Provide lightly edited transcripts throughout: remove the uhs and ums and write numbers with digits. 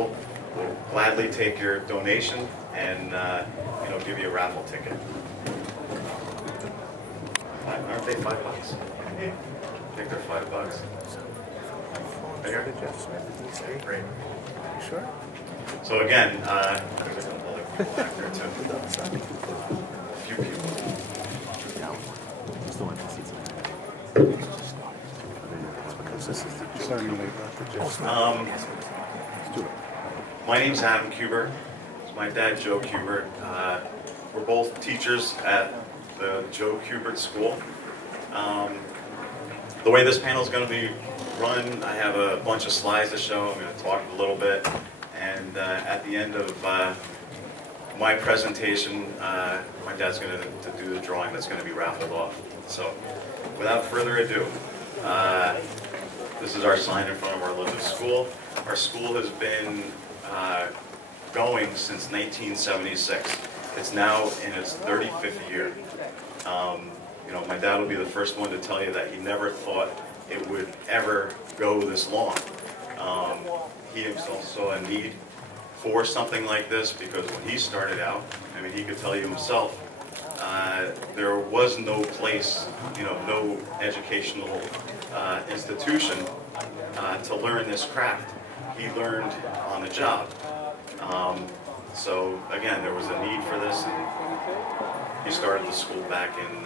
school will gladly take your donation and give you a raffle ticket. Aren't they $5? I think they're $5. There? Okay, great. Sure. So again, there's a couple other people back there too. A few people. My name's Adam Kubert. It's my dad, Joe Kubert. We're both teachers at the Kubert School. The way this panel is going to be run, I have a bunch of slides to show. I'm going to talk a little bit, and at the end of my presentation, my dad's going to do the drawing that's going to be raffled off. So, without further ado, this is our sign in front of our lovely school. Our school has been going since 1976. It's now in its 35th year. My dad will be the first one to tell you that he never thought it would ever go this long. He himself saw a need for something like this because when he started out, I mean, he could tell you himself, there was no place, no educational institution to learn this craft. He learned on the job. So again, there was a need for this, and he started the school back in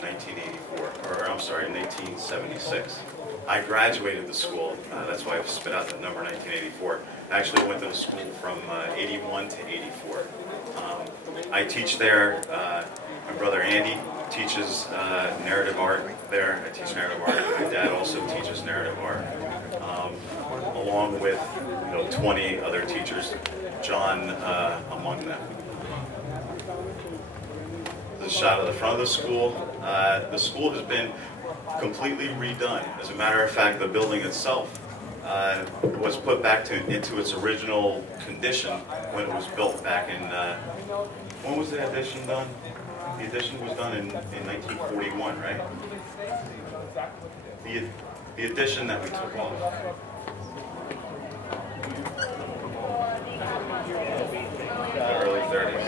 1976. I graduated the school, that's why I've spit out the number 1984. I actually went to the school from 81 to 84. I teach there. My brother Andy teaches narrative art there. I teach narrative art. My dad also teaches narrative art, along with 20 other teachers, John among them. The shot of the front of the school. The school has been completely redone. As a matter of fact, the building itself was put back into its original condition when it was built back in, when was the addition done? The addition was done in 1941, right? The addition that we took off. The early 30s.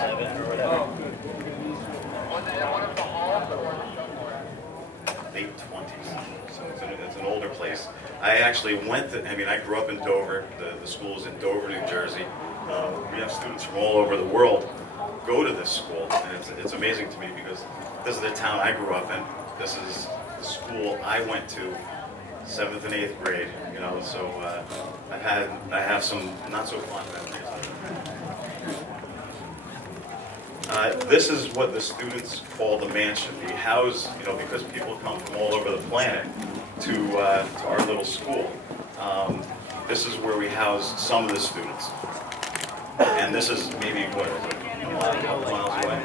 Late 20s. So it's an older place. I actually went to, I grew up in Dover. The school is in Dover, New Jersey. We have students from all over the world go to this school, and it's amazing to me because this is the town I grew up in. This is the school I went to, 7th and 8th grade. So I have some not so fun memories. This is what the students call the mansion. We house, because people come from all over the planet to our little school. This is where we house some of the students. And this is maybe, what is it, a couple miles away?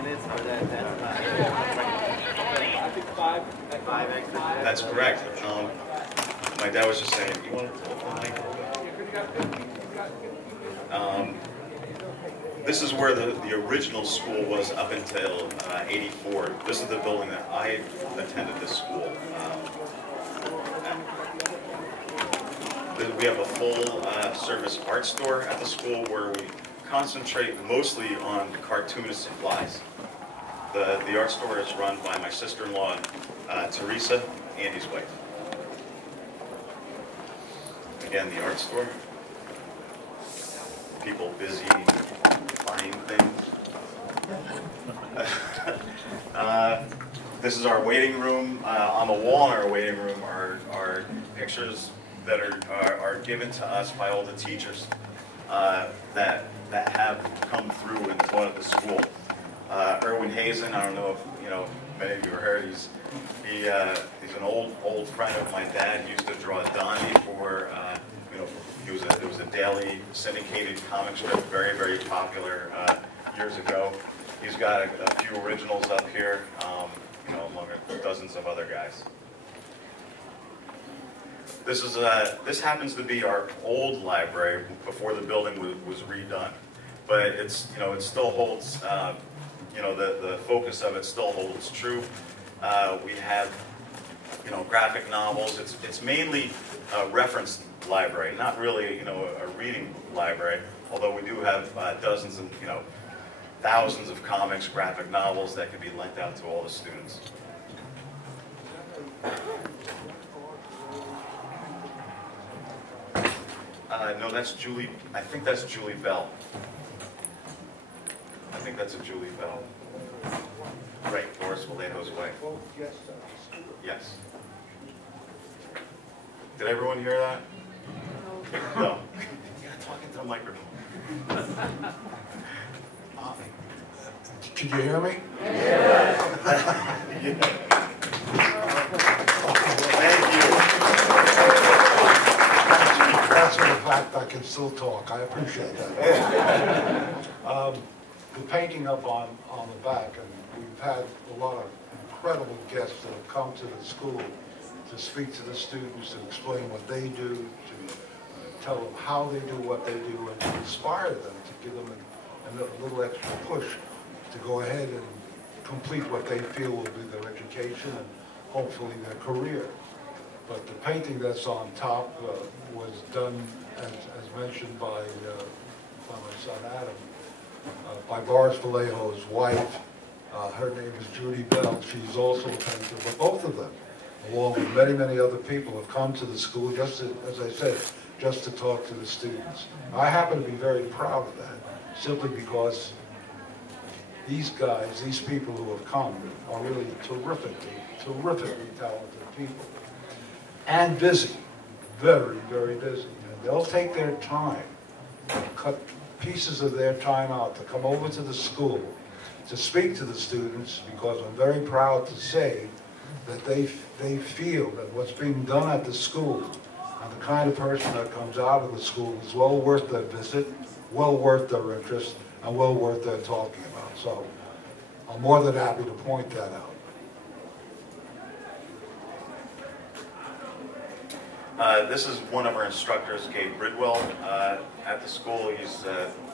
That's correct. My dad was just saying, you want to hold the mic? This is where the original school was up until 84. This is the building that I attended this school. We have a full service art store at the school where we concentrate mostly on cartoonist supplies. The art store is run by my sister-in-law, Teresa, Andy's wife. Again, the art store. People busy buying things. This is our waiting room. On the wall in our waiting room are pictures that are given to us by all the teachers that have come through and taught at the school. Erwin Hazen, I don't know if many of you have heard. He's an old friend of my dad. He used to draw Donnie for it was a daily syndicated comic strip, very, very popular years ago. He's got a few originals up here, among dozens of other guys. This happens to be our old library before the building was redone, but it still holds, the focus of it still holds true. We have, graphic novels. It's mainly reference library. Not really, you know, a reading library, although we do have dozens and, you know, thousands of comics, graphic novels that can be lent out to all the students. No, that's Julie, I think that's Julie Bell. I think that's a Julie Bell. Right, Doris Vallejo's wife. Yes. Did everyone hear that? No. Yeah, talking to the microphone. Could you hear me? Yes. Yeah. Thank you. That's for the fact I can still talk. I appreciate that. The painting up on the back, and we've had a lot of incredible guests that have come to the school to speak to the students, to explain what they do, to tell them how they do what they do, and to inspire them, to give them a little extra push to go ahead and complete what they feel will be their education and hopefully their career. But the painting that's on top was done, as mentioned by my son Adam, by Boris Vallejo's wife. Her name is Judy Bell. She's also a painter, but both of them, along with many, many other people, have come to the school, just to, as I said, just to talk to the students. I happen to be very proud of that, simply because these guys, these people who have come, are really terrifically talented people. And busy, very, very busy. And they'll take their time, cut pieces of their time out to come over to the school to speak to the students, because I'm very proud to say that they feel that what's being done at the school and the kind of person that comes out of the school is well worth their visit, well worth their interest, and well worth their talking about. So I'm more than happy to point that out. This is one of our instructors, Gabe Bridwell, at the school. He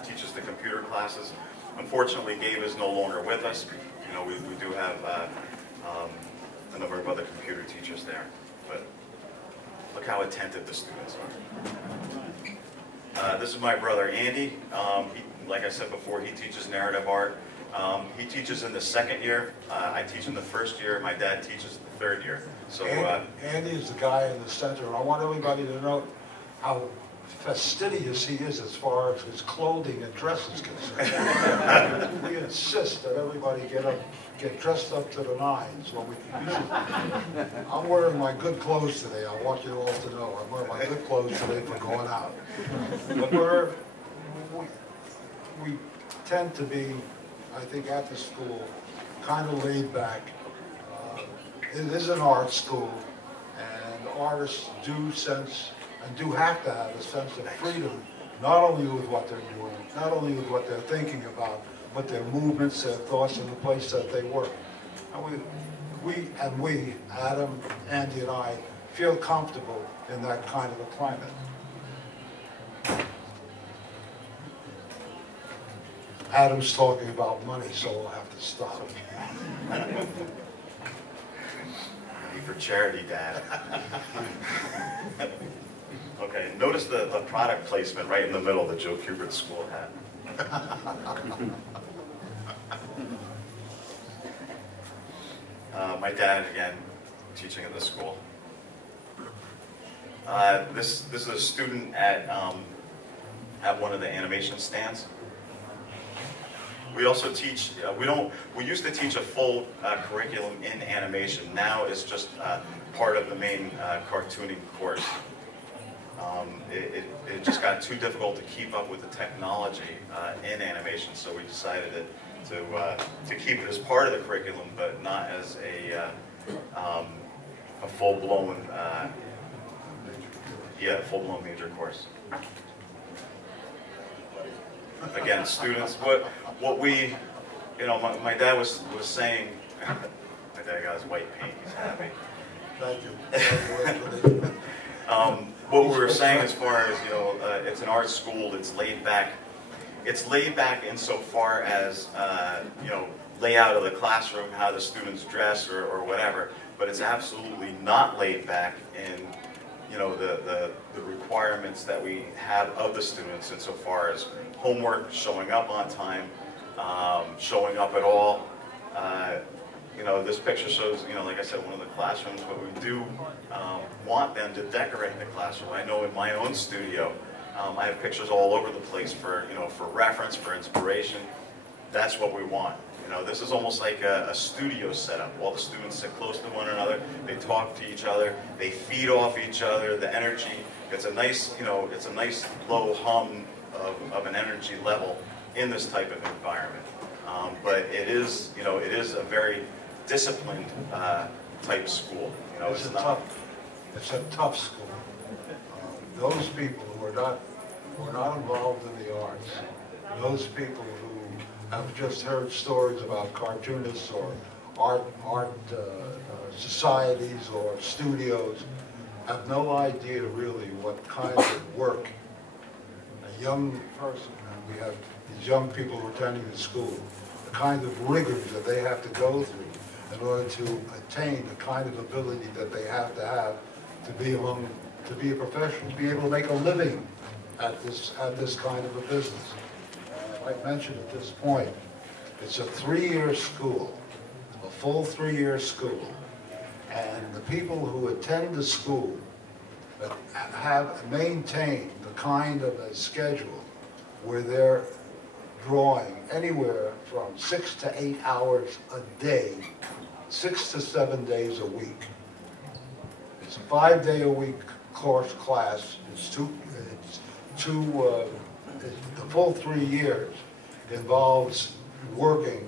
teaches the computer classes. Unfortunately, Gabe is no longer with us. You know, we do have a number of other computer teachers there, but look how attentive the students are. This is my brother, Andy. Like I said before, he teaches narrative art. He teaches in the second year. I teach in the first year. My dad teaches the third year. So Andy is the guy in the center, and I want everybody to know how fastidious he is as far as his clothing and dress is concerned. We insist that everybody get dressed up to the nines. When I'm wearing my good clothes today. I want you all to know I'm wearing my good clothes today for going out. But we tend to be, I think, at the school, kind of laid back. It is an art school, and artists do sense and do have to have a sense of freedom, not only with what they're doing, not only with what they're thinking about, but their movements, their thoughts, and the place that they work. And we, Adam, Andy, and I, feel comfortable in that kind of a climate. Adam's talking about money, so we'll have to stop. Money for charity, Dad. Okay, notice the product placement right in the middle that Joe Kubert School had. My dad, again, teaching at the school. This is a student at one of the animation stands. We also teach, we used to teach a full curriculum in animation. Now it's just part of the main cartooning course. It just got too difficult to keep up with the technology in animation, so we decided to keep it as part of the curriculum, but not as a full-blown, full-blown major course. Again, students, what we, you know, my dad was saying, my dad got his white paint, he's happy. Thank you. What we were saying as far as, you know, it's an art school, it's laid back. It's laid back insofar as, you know, layout of the classroom, how the students dress or whatever, but it's absolutely not laid back in, you know, the requirements that we have of the students insofar as homework, showing up on time, showing up at all. You know, this picture shows, you know, like I said, one of the classrooms, but we do want them to decorate the classroom. I know in my own studio, I have pictures all over the place for, you know, for reference, for inspiration. That's what we want. You know, this is almost like a studio setup. All the students sit close to one another, they talk to each other, they feed off each other, the energy. It's a nice, you know, it's a nice low hum of an energy level in this type of environment. But it is, you know, it is a very disciplined type school. You know, it's a tough school. Those people who are not involved in the arts, those people who have just heard stories about cartoonists or art societies or studios, have no idea really what kind of work a young person, and we have these young people attending the school, the kind of rigors that they have to go through in order to attain the kind of ability that they have to be a professional, to be able to make a living at this kind of a business. I mentioned at this point, it's a 3-year school, a full 3-year school, and the people who attend the school have maintained the kind of a schedule where they're drawing anywhere from 6 to 8 hours a day, 6 to 7 days a week. It's a 5-day-a-week course class. The full 3 years involves working,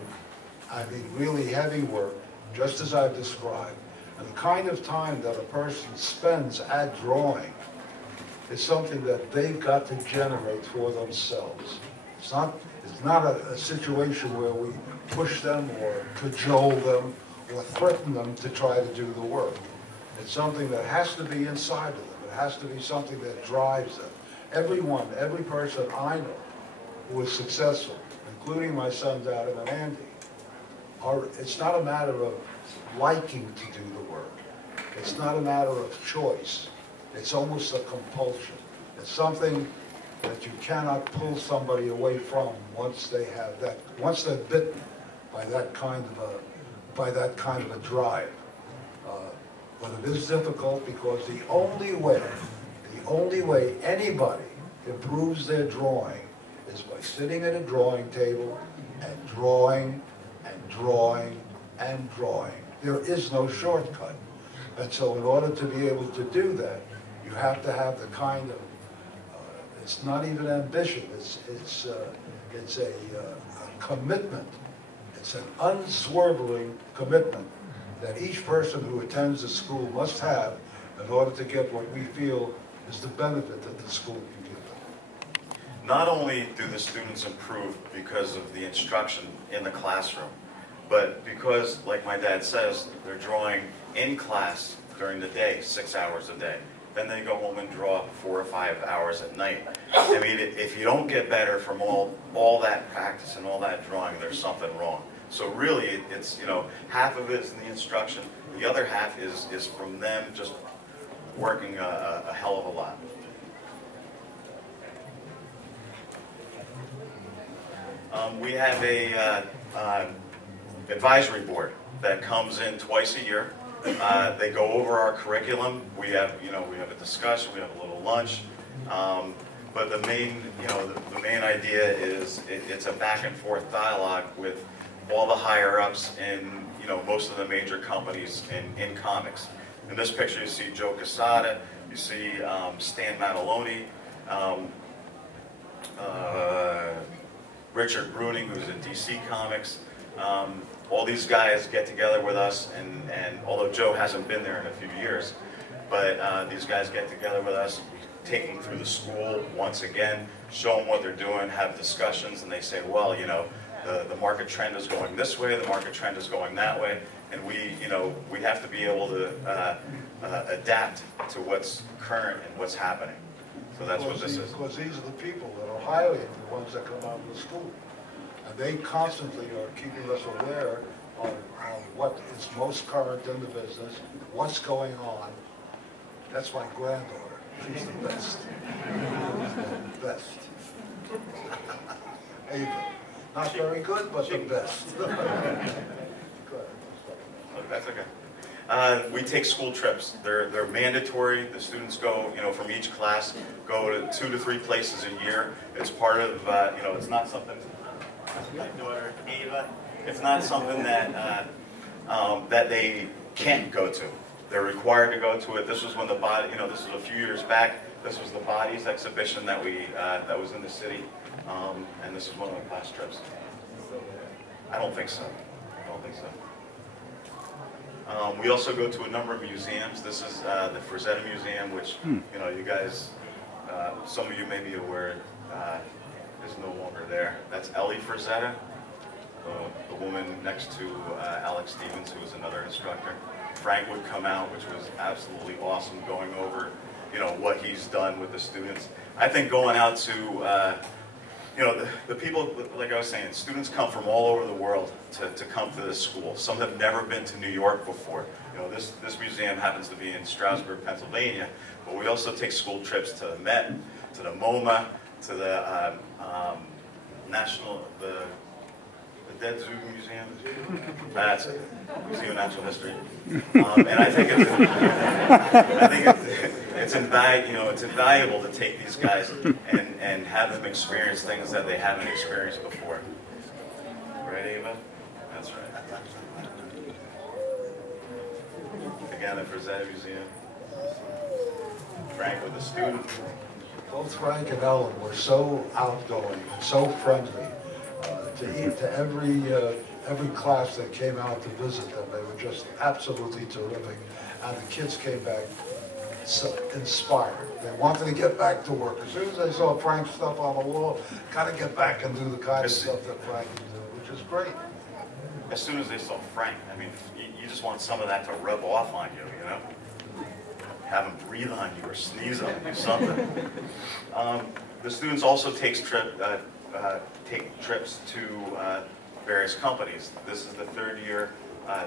I mean really heavy work, just as I've described. And the kind of time that a person spends at drawing is something that they've got to generate for themselves. It's not a situation where we push them or cajole them or threaten them to try to do the work. It's something that has to be inside of them. It has to be something that drives them. Every person I know who is successful, including my sons Adam and Andy, it's not a matter of liking to do the work. It's not a matter of choice. It's almost a compulsion. It's something that you cannot pull somebody away from once they're bitten by that kind of a drive. But it is difficult because the only way anybody improves their drawing is by sitting at a drawing table and drawing and drawing and drawing. There is no shortcut. And so in order to be able to do that, you have to have the kind of, it's not even ambition, it's a commitment. It's an unswerving commitment that each person who attends the school must have in order to get what we feel is the benefit that the school can give them. Not only do the students improve because of the instruction in the classroom, but because, like my dad says, they're drawing in class during the day, 6 hours a day. Then they go home and draw 4 or 5 hours at night. I mean, if you don't get better from all that practice and all that drawing, there's something wrong. So really, it's, you know, half of it is in the instruction, the other half is from them just working a hell of a lot. We have a advisory board that comes in twice a year. They go over our curriculum. We have a discussion. We have a little lunch. But the main, the main idea is it's a back and forth dialogue with all the higher ups in, most of the major companies in comics. In this picture, you see Joe Quesada. You see Stan Mataloni. Richard Bruning, who's in DC Comics. All these guys get together with us, and although Joe hasn't been there in a few years, but these guys get together with us, take them through the school once again, show them what they're doing, have discussions, and they say, well, the market trend is going this way, the market trend is going that way, and we have to be able to adapt to what's current and what's happening. So that's what this is. Because these are the people that are hiring the ones that come out of the school. And they constantly are keeping us aware of what is most current in the business, what's going on. That's my granddaughter. She's the best. Best. Ava. Not very good, but the best. Go ahead. Oh, that's okay. We take school trips. They're mandatory. The students go, from each class, go to 2 to 3 places a year. It's part of, it's not something. My daughter Ava. It's not something that that they can't go to. They're required to go to it. This was when the body, this was a few years back. This was the Bodies exhibition that that was in the city, and this is one of the class trips. I don't think so. I don't think so. We also go to a number of museums. This is the Frazetta Museum, which you guys, some of you may be aware, is no longer there. That's Ellie Frazetta, the woman next to Alex Stevens, who was another instructor. Frank would come out, which was absolutely awesome, going over, what he's done with the students. I think going out to, the people, like I was saying, students come from all over the world to come to this school. Some have never been to New York before. This museum happens to be in Stroudsburg, Pennsylvania, but we also take school trips to the Met, to the MoMA, to the Dead Zoo Museum. That's it. Museum of Natural History. And I think it's invaluable to take these guys and have them experience things that they haven't experienced before. Right, Ava? That's right. Again, the Frazetta Museum. Frank with the student. Both Frank and Ellen were so outgoing, so friendly. To every class that came out to visit them, they were just absolutely terrific. And the kids came back so inspired. They wanted to get back to work. As soon as they saw Frank's stuff on the wall, kind of get back and do the kind of stuff that Frank would do, which is great. As soon as they saw Frank, I mean, you just want some of that to rub off on you, Have him breathe on you or sneeze on you, something. The students also take trips to various companies. This is the 3rd year.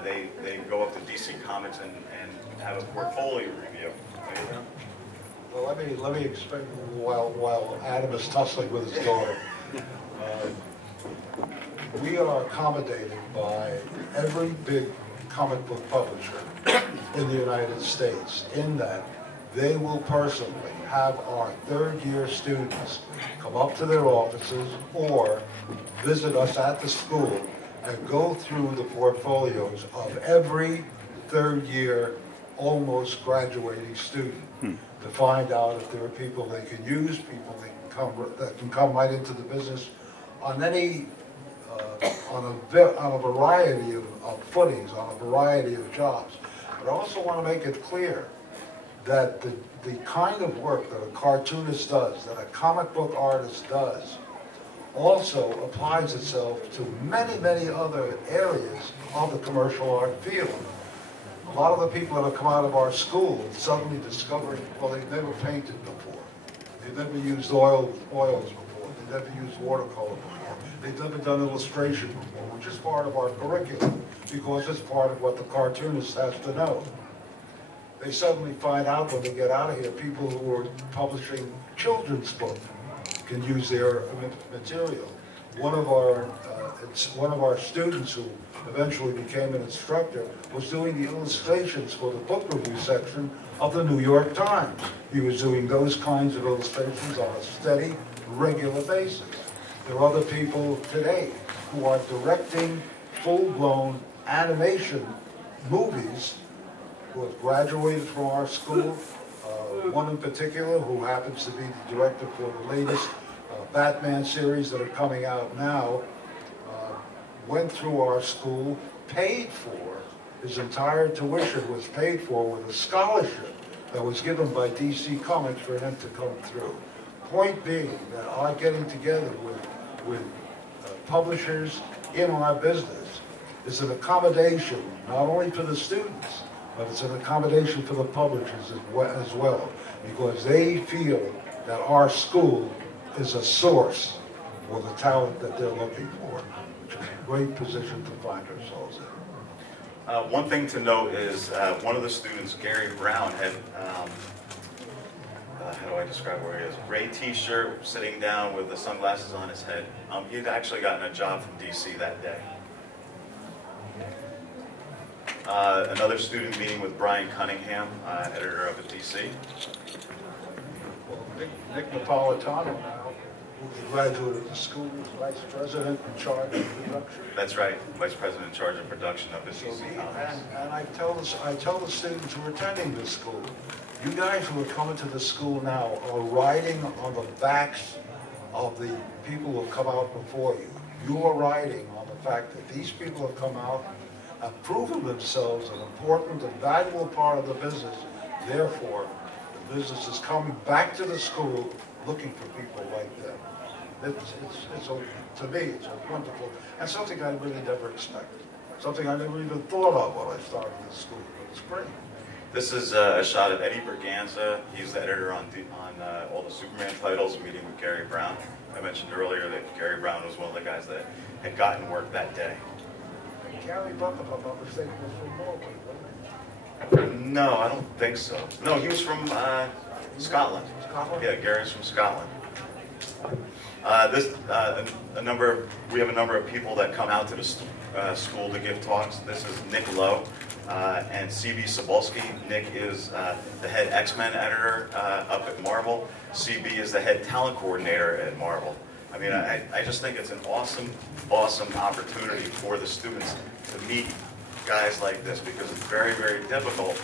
They go up to DC Comics and have a portfolio review. Well, let me explain while Adam is tussling with his daughter. We are accommodated by every big comic book publisher in the United States, in that they will personally have our 3rd year students come up to their offices or visit us at the school and go through the portfolios of every 3rd year almost graduating student to find out if there are people they can use, people that can come right into the business on any on a variety of footings, on a variety of jobs. But I also want to make it clear that the kind of work that a cartoonist does, that a comic book artist does, also applies itself to many, many other areas of the commercial art field. A lot of the people that have come out of our school suddenly discovered, well, they've never painted before. They've never used oils before. They've never used watercolor before. They've never done illustration before, which is part of our curriculum because it's part of what the cartoonist has to know. They suddenly find out when they get out of here, people who are publishing children's books can use their material. One of our students who eventually became an instructor was doing the illustrations for the book review section of the New York Times. He was doing those kinds of illustrations on a steady, regular basis. There are other people today who are directing full-blown animation movies who have graduated from our school. One in particular who happens to be the director for the latest Batman series that are coming out now, went through our school, paid for, his entire tuition was paid for with a scholarship that was given by DC Comics for him to come through. Point being that our getting together with publishers in our business is an accommodation not only for the students, but it's an accommodation for the publishers as well, because they feel that our school is a source for the talent that they're looking for, which is a great position to find ourselves in. One thing to note is one of the students, Gary Brown, had how do I describe where he is? Gray t-shirt, sitting down with the sunglasses on his head. He'd actually gotten a job from DC that day. Another student meeting with Brian Cunningham, editor up at DC. Well, Nick Napolitano now, who's a graduate of the school, is vice president in charge of production. That's right, vice president in charge of production of the So DC Comics. and I tell the students who are attending this school, you guys who are coming to the school now are riding on the backs of the people who have come out before you. You are riding on the fact that these people have come out, have proven themselves an important and valuable part of the business. Therefore, the business is coming back to the school looking for people like them. To me, it's a wonderful, and something I really never expected. Something I never even thought of when I started this school, but it's great. This is a shot of Eddie Berganza. He's the editor on all the Superman titles, meeting with Gary Brown. I mentioned earlier that Gary Brown was one of the guys that had gotten work that day. Gary Buck, if I'm not mistaken, was from Norway, wasn't he? No, I don't think so. No, he was from Scotland. Scotland? Yeah, Gary's from Scotland. We have a number of people that come out to the school to give talks. This is Nick Lowe and CB Cebulski. Nick is the head X-Men editor up at Marvel. CB is the head talent coordinator at Marvel. I mean, I just think it's an awesome, awesome opportunity for the students to meet guys like this, because it's very, very difficult,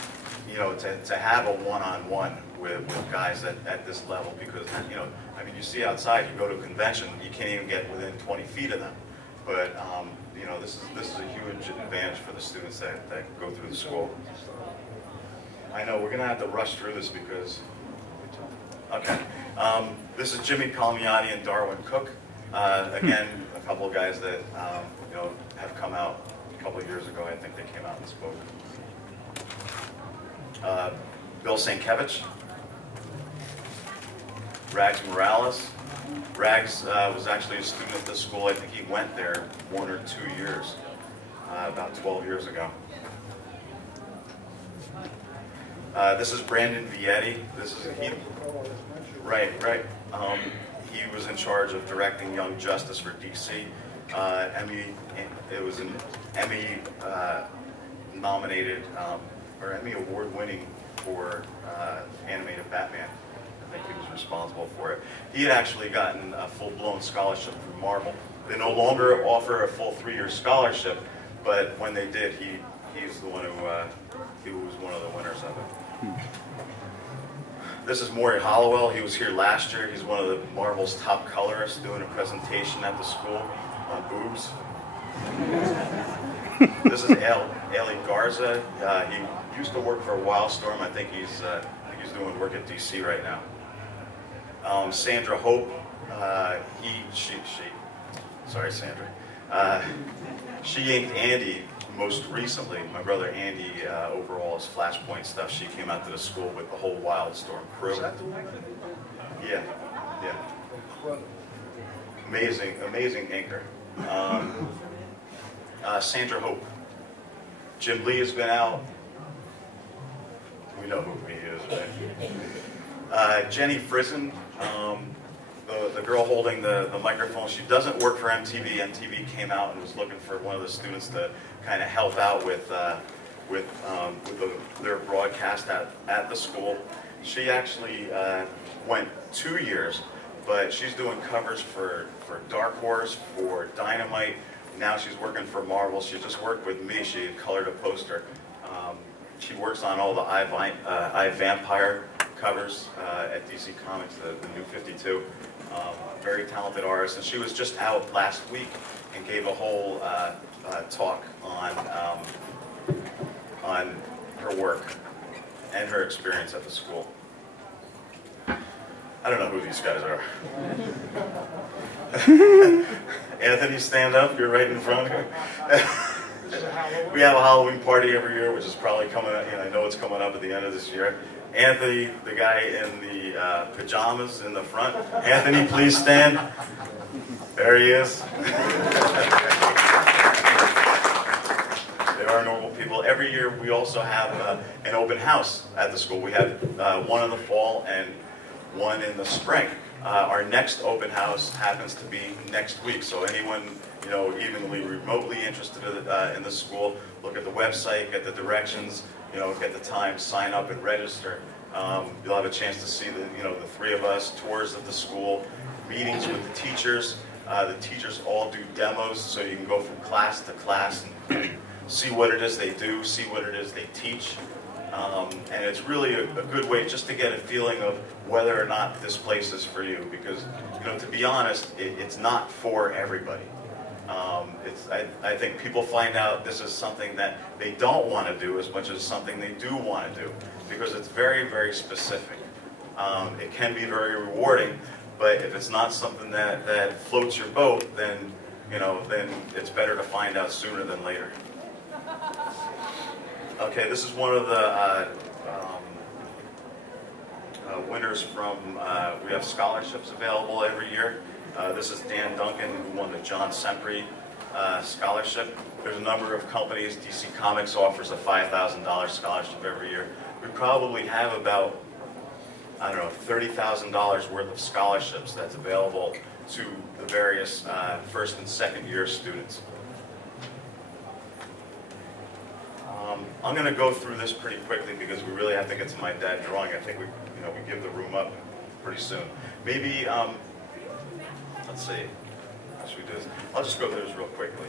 you know, to have a one-on-one with guys at this level, because, you know, I mean, you see outside, you go to a convention, you can't even get within 20 feet of them. But, you know, this is a huge advantage for the students that go through the school. I know, we're going to have to rush through this because, okay. This is Jimmy Palmiotti and Darwin Cook. Again, a couple of guys that, you know, have come out a couple of years ago. I think they came out and spoke. Bill Sienkiewicz. Rags Morales. Rags was actually a student at this school. I think he went there 1 or 2 years, about 12 years ago. This is Brandon Vietti. This is he. Right. He was in charge of directing Young Justice for DC. It was an Emmy nominated or Emmy award winning for animated Batman. I think he was responsible for it. He had actually gotten a full-blown scholarship from Marvel. They no longer offer a full 3-year scholarship, but when they did, he's the one who was one of the winners of it. This is Maureen Halliwell. He was here last year. He's one of the Marvel's top colorists, doing a presentation at the school on boobs. This is Ali Garza. He used to work for Wildstorm. I think he's doing work at DC right now. Sandra Hope. Sorry, Sandra. She inked Andy most recently. My brother Andy, overall, his Flashpoint stuff. She came out to the school with the whole Wildstorm crew. Is that the one? Yeah. Incredible. Amazing inker. Sandra Hope. Jim Lee has been out. We know who he is, right? Jenny Frison, the girl holding the microphone, she doesn't work for MTV. MTV came out and was looking for one of the students to kind of help out with their broadcast at the school. She actually went 2 years, but she's doing covers for Dark Horse, for Dynamite. Now she's working for Marvel. She just worked with me. She colored a poster. She works on all the I Vampire covers at DC Comics, the new 52. Very talented artist, and she was just out last week and gave a whole talk on her work and her experience at the school. I don't know who these guys are. Anthony, stand up. You're right in front here. We have a Halloween party every year, which is probably coming up. I know it's coming up at the end of this year. Anthony, the guy in the pajamas in the front. Anthony, please stand. There he is. They are normal people. Every year we also have an open house at the school. We have one in the fall and one in the spring. Our next open house happens to be next week, so anyone, you know, evenly remotely interested in the school, look at the website, get the directions, you know, get the time, sign up and register. You'll have a chance to see the three of us, tours of the school, meetings with the teachers. The teachers all do demos, so you can go from class to class and see what it is they do, see what it is they teach. And it's really a good way just to get a feeling of whether or not this place is for you, because, you know, to be honest, it's not for everybody. I think people find out this is something that they don't want to do as much as something they do want to do, because it's very, very specific. It can be very rewarding, but if it's not something that floats your boat, then, you know, then it's better to find out sooner than later. Okay, this is one of the winners from, we have scholarships available every year. This is Dan Duncan, who won the John Sempre scholarship. There's a number of companies. DC Comics offers a $5,000 scholarship every year. We probably have about, I don't know, $30,000 worth of scholarships that's available to the various first and second year students. I'm going to go through this pretty quickly because we really have to get to my dad drawing. I think we give the room up pretty soon. Maybe, let's see. How should we do this? I'll just go through this real quickly.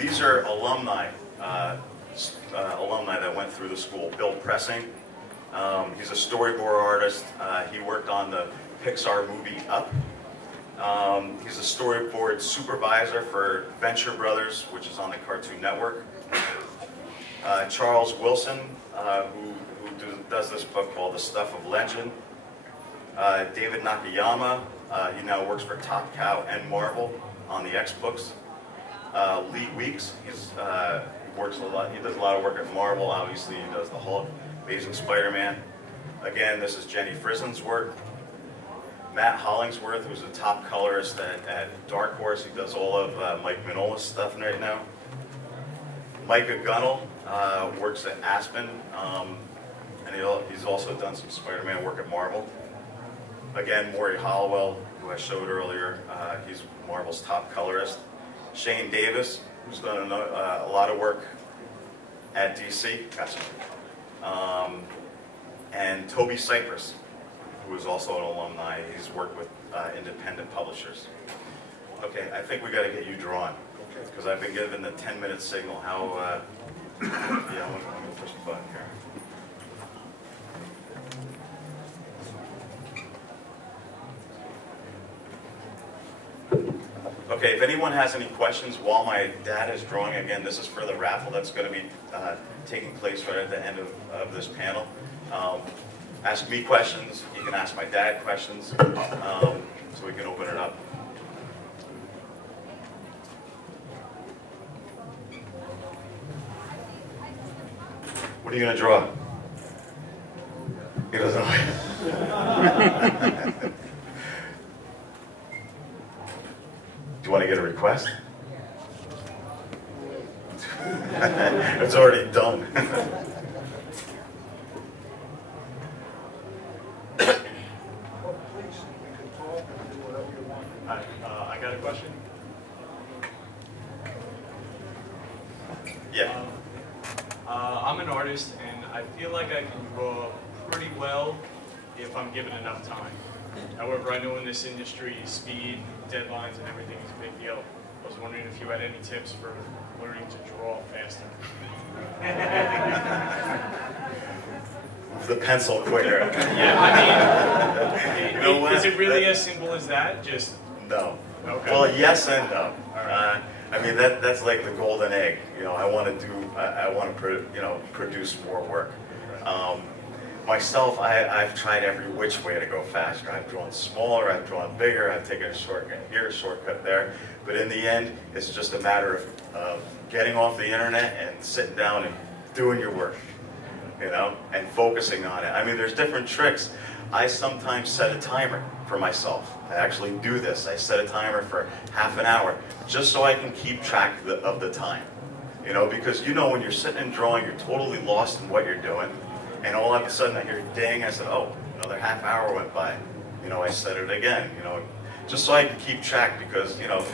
These are alumni that went through the school. Bill Pressing, he's a storyboard artist. He worked on the Pixar movie Up. He's a storyboard supervisor for Venture Brothers, which is on the Cartoon Network. Charles Wilson, who does this book called The Stuff of Legend. David Nakayama, he now works for Top Cow and Marvel on the X books. Lee Weeks, he works a lot. He does a lot of work at Marvel. Obviously, he does the Hulk, Amazing Spider-Man. Again, this is Jenny Frisen's work. Matt Hollingsworth, who's a top colorist at Dark Horse. He does all of Mike Mignola's stuff right now. Micah Gunnell works at Aspen, and he's also done some Spider-Man work at Marvel. Again, Maureen Halliwell, who I showed earlier, he's Marvel's top colorist. Shane Davis, who's done a lot of work at DC. Gotcha. And Toby Cypress, who is also an alumni. He's worked with independent publishers. Okay, I think we got to get you drawn, because I've been given the 10-minute signal. How, yeah, I'm going to push the button here. Okay, if anyone has any questions while my dad is drawing, again, this is for the raffle that's going to be taking place right at the end of this panel. Ask me questions, you can ask my dad questions, so we can open it up. What are you going to draw? He doesn't know. Do you want to get a request? It's already done. I got a question. Yeah. I'm an artist, and I feel like I can draw pretty well if I'm given enough time. However, I know in this industry, speed, deadlines, and everything is a big deal. I was wondering if you had any tips for learning to draw faster. The pencil quicker. Yeah, I mean, is it really as simple as that? Just no. Okay. Well, yes and no. All right. I mean, that's like the golden egg. You know, I want to produce more work. Myself, I've tried every which way to go faster. I've drawn smaller, I've drawn bigger, I've taken a shortcut here, a shortcut there. But in the end, it's just a matter of getting off the internet and sitting down and doing your work, you know, and focusing on it. I mean, there's different tricks. I sometimes set a timer for myself. I actually do this. I set a timer for half an hour just so I can keep track of the time. You know, because you know when you're sitting and drawing, you're totally lost in what you're doing. And all of a sudden I hear ding, I said, oh, Another half hour went by. You know, I said it again, you know, just so I can keep track, because, you know,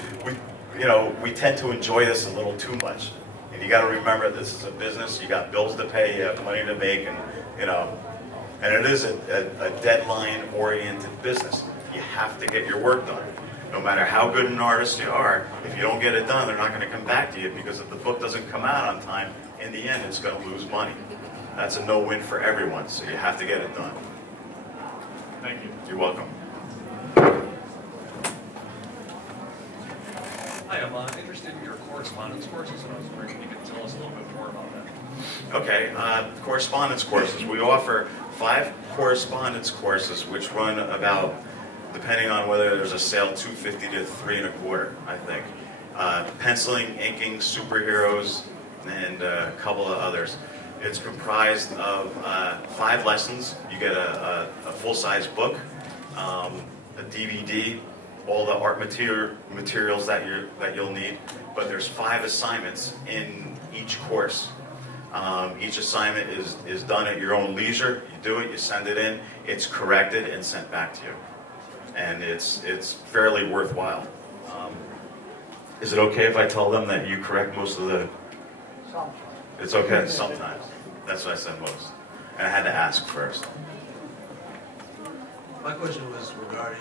we tend to enjoy this a little too much. And you got to remember, this is a business, you got bills to pay, you have money to make, and, you know, and it is a deadline-oriented business. You have to get your work done. No matter how good an artist you are, if you don't get it done, they're not going to come back to you, because if the book doesn't come out on time, in the end, it's going to lose money. That's a no-win for everyone, so you have to get it done. Thank you. You're welcome. Hi, I'm interested in your correspondence courses, and I was wondering if you could tell us a little bit more about that. Okay, correspondence courses. We offer 5 correspondence courses, which run about, depending on whether there's a sale, $250 to $3 1/4, I think. Penciling, inking, superheroes, and a couple of others. It's comprised of 5 lessons. You get a full-size book, a DVD, all the art materials that you'll need. But there's 5 assignments in each course. Each assignment is done at your own leisure. You do it, you send it in, it's corrected and sent back to you. And it's fairly worthwhile. Is it okay if I tell them that you correct most of the... Sometimes. It's okay, sometimes. That's what I said most. And I had to ask first. My question was regarding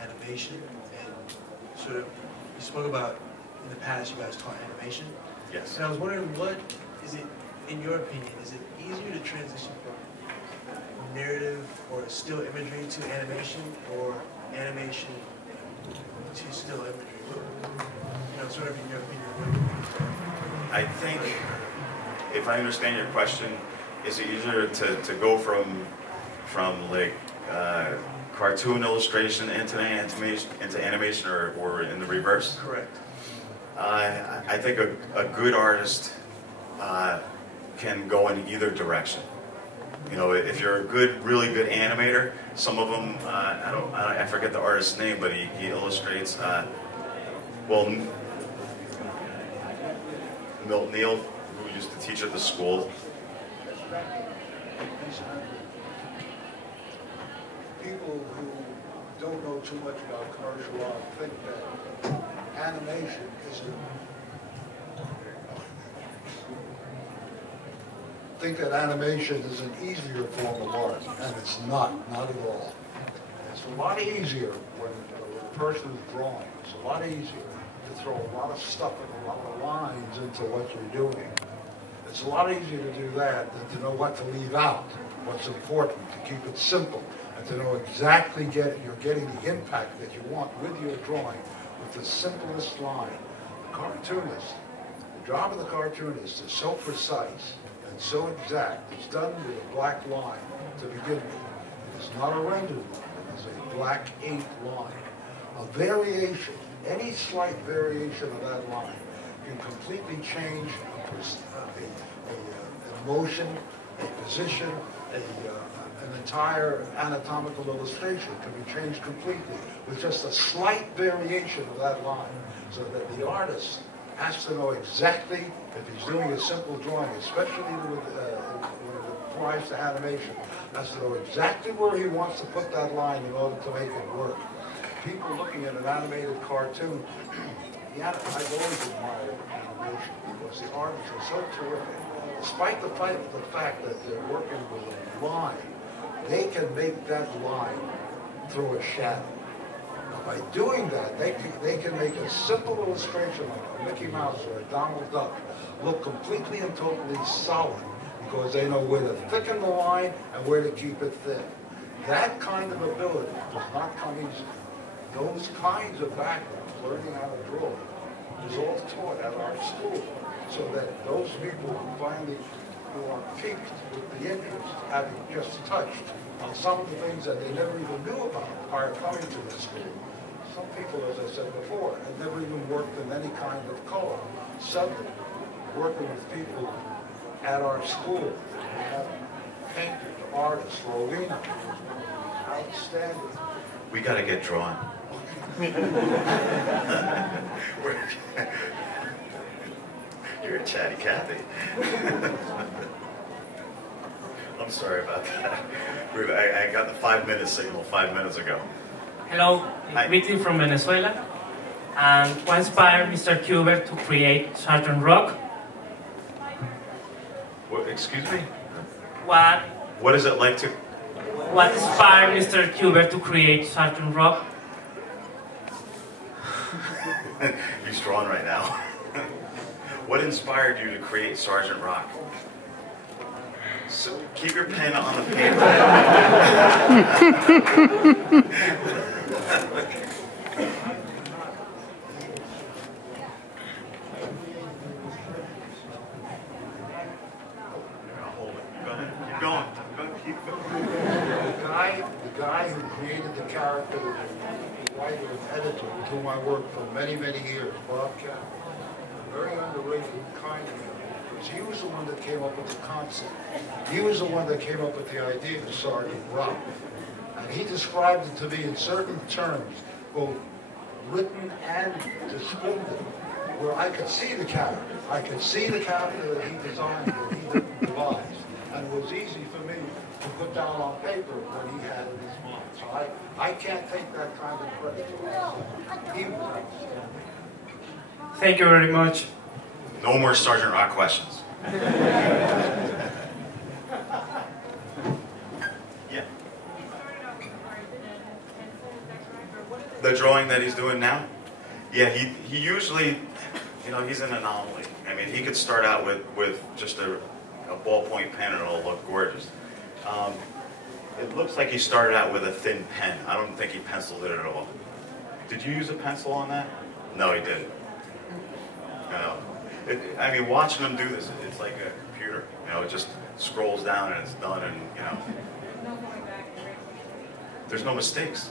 animation, and sort of, you spoke about, in the past you guys taught animation. Yes. And I was wondering, what is it, in your opinion, is it easier to transition from narrative or still imagery to animation, or animation to still imagery? You know, sort of in your opinion. I think, if I understand your question, is it easier to go from like cartoon illustration into animation, or in the reverse? Correct. I think a good artist can go in either direction. You know, if you're a really good animator, some of them, I forget the artist's name, but he illustrates, well, Milt Neal, who used to teach at the school. People who don't know too much about commercial art think that animation is an easier form of art, and it's not at all. It's a lot easier when a person is drawing. It's a lot easier to throw a lot of stuff and a lot of lines into what you're doing. It's a lot easier to do that than to know what to leave out, what's important, to keep it simple, and to know exactly you're getting the impact that you want with your drawing with the simplest line. The cartoonist, the job of the cartoonist is so precise and so exact. It's done with a black line to begin with. It is not a rendered line. It is a black ink line. A variation, any slight variation of that line can completely change a motion, a position, an entire anatomical illustration can be changed completely with just a slight variation of that line, so that the artist has to know exactly, if he's doing a simple drawing, especially when it applies to animation, has to know exactly where he wants to put that line in order to make it work. People looking at an animated cartoon, I've always admired animation because the artists are so terrific. Despite the fact that they're working with a line, they can make that line throw a shadow. Now, by doing that, they can make a simple illustration like a Mickey Mouse or a Donald Duck look completely and totally solid, because they know where to thicken the line and where to keep it thin. That kind of ability does not come easy. Those kinds of backgrounds, learning how to draw, is all taught at our school, so that those people who are piqued with the interest, having just touched on some of the things that they never even knew about prior to coming to the school. Some people, as I said before, had never even worked in any kind of color. Suddenly, working with people at our school, we have painters, artists, Rowena, outstanding. We got to get drawn. You're a chatty Cathy. I'm sorry about that. I got the 5-minute signal 5 minutes ago. Hello, Hi. greeting from Venezuela. And what inspired Mr. Kubert to create Sergeant Rock? What, excuse me? What Is it like to... What inspired Mr. Kubert to create Sergeant Rock? He's drawn right now. What inspired you to create Sergeant Rock? So keep your pen on the paper. Hold it. Go ahead. Keep going. Keep going. The guy who created the character, the writer and editor, with whom I worked for many, many years, Bob Cat, very underrated and kind of him, because he was the one that came up with the concept. He was the one that came up with the idea of Sergeant Rock. And he described it to me in certain terms, both written and descriptive, where I could see the character. I could see the character that he designed, that he devised. And it was easy for me to put down on paper what he had in his mind. So I can't take that kind of credit to myself. He was outstanding. Thank you very much. No more Sergeant Rock questions. Yeah. The drawing that he's doing now? Yeah, he usually, he's an anomaly. I mean, he could start out with just a ballpoint pen and it'll look gorgeous. It looks like he started out with a thin pen. I don't think he penciled it at all. Did you use a pencil on that? No, he didn't. No. I mean, watching him do this, it's like a computer. It just scrolls down and it's done, and there's no mistakes.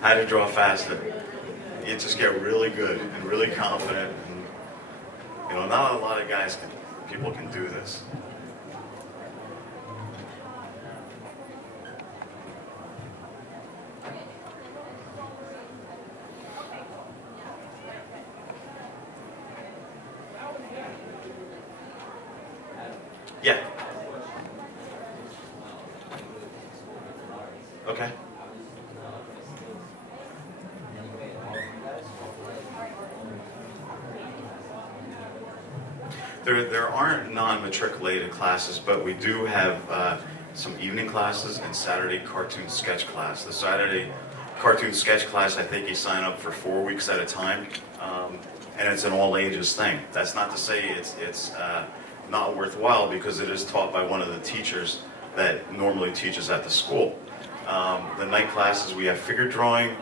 How to draw faster. You just get really good and really confident. And, not a lot of people can do this. Yeah. Okay. There aren't non-matriculated classes, but we do have some evening classes and Saturday cartoon sketch class. The Saturday cartoon sketch class, I think you sign up for 4 weeks at a time, and it's an all-ages thing. That's not to say it's not worthwhile, because it is taught by one of the teachers that normally teaches at the school. The night classes, we have figure drawing,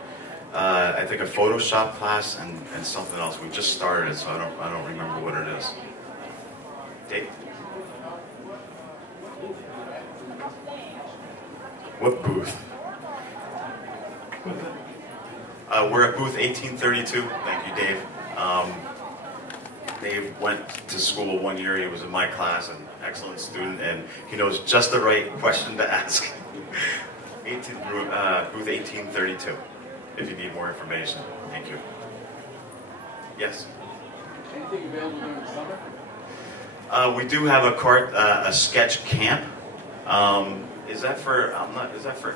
I think a Photoshop class, and something else. We just started it, so I don't remember what it is. Dave? What booth? We're at booth 1832. Thank you, Dave. Dave went to school 1 year. He was in my class, an excellent student, and he knows just the right question to ask. Booth 1832, if you need more information. Thank you. Yes? Anything available during the summer? We do have a sketch camp. Is that for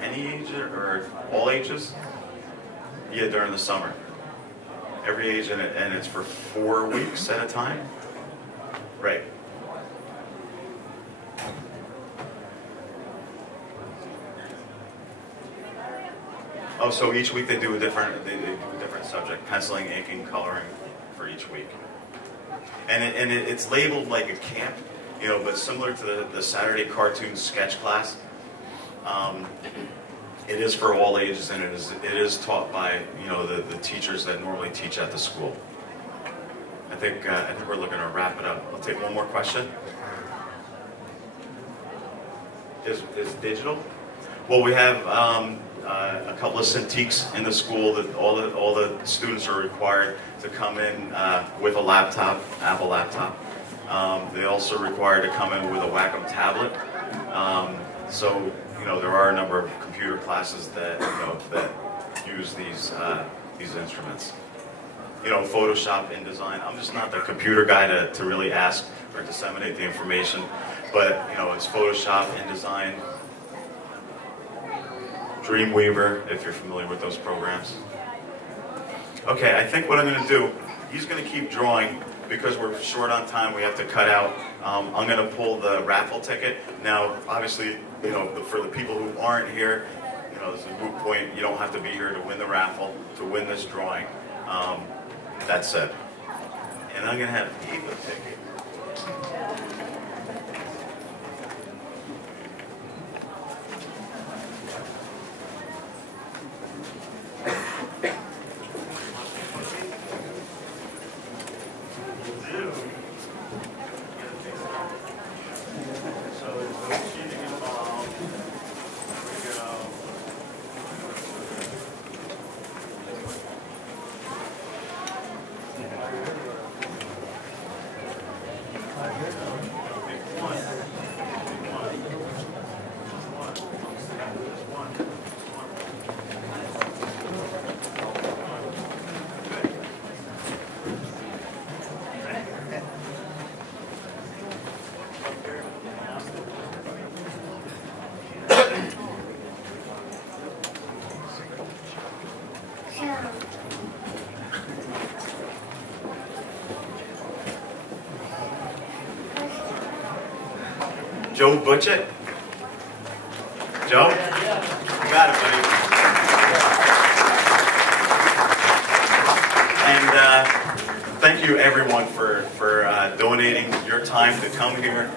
any age or all ages? Yeah, during the summer. Every age, and it's for 4 weeks at a time? Right. Oh, so each week they do a different subject, penciling, inking, coloring for each week. And it's labeled like a camp, but similar to the Saturday cartoon sketch class. It is for all ages, and it is taught by the teachers that normally teach at the school. I think we're looking to wrap it up. I'll take one more question. Is digital? Well, we have a couple of Cintiqs in the school that all the students are required to come in with a laptop, Apple laptop. They also required to come in with a Wacom tablet. So there are a number of computer classes that use these instruments. You know, Photoshop, InDesign. I'm just not the computer guy to really ask or disseminate the information, but you know, it's Photoshop, InDesign, Dreamweaver, if you're familiar with those programs. Okay, I think what I'm going to do, he's going to keep drawing because we're short on time. We have to cut out. I'm going to pull the raffle ticket. Now, obviously, you know, for the people who aren't here, you know, this is a moot point. You don't have to be here to win the raffle, to win this drawing. That's it. And I'm going to have Eva take it. Joe Butchett? Joe? You got it, buddy. And thank you everyone for donating your time to come here.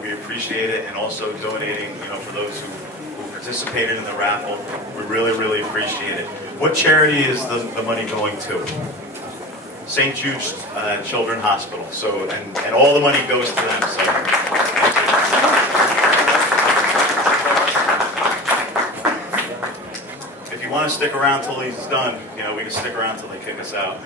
We appreciate it, and also donating, you know, for those who participated in the raffle. We really, really appreciate it. What charity is the money going to? St. Jude Children's Hospital. So, and all the money goes to them. So. If you want to stick around till he's done, you know, we can stick around till they kick us out.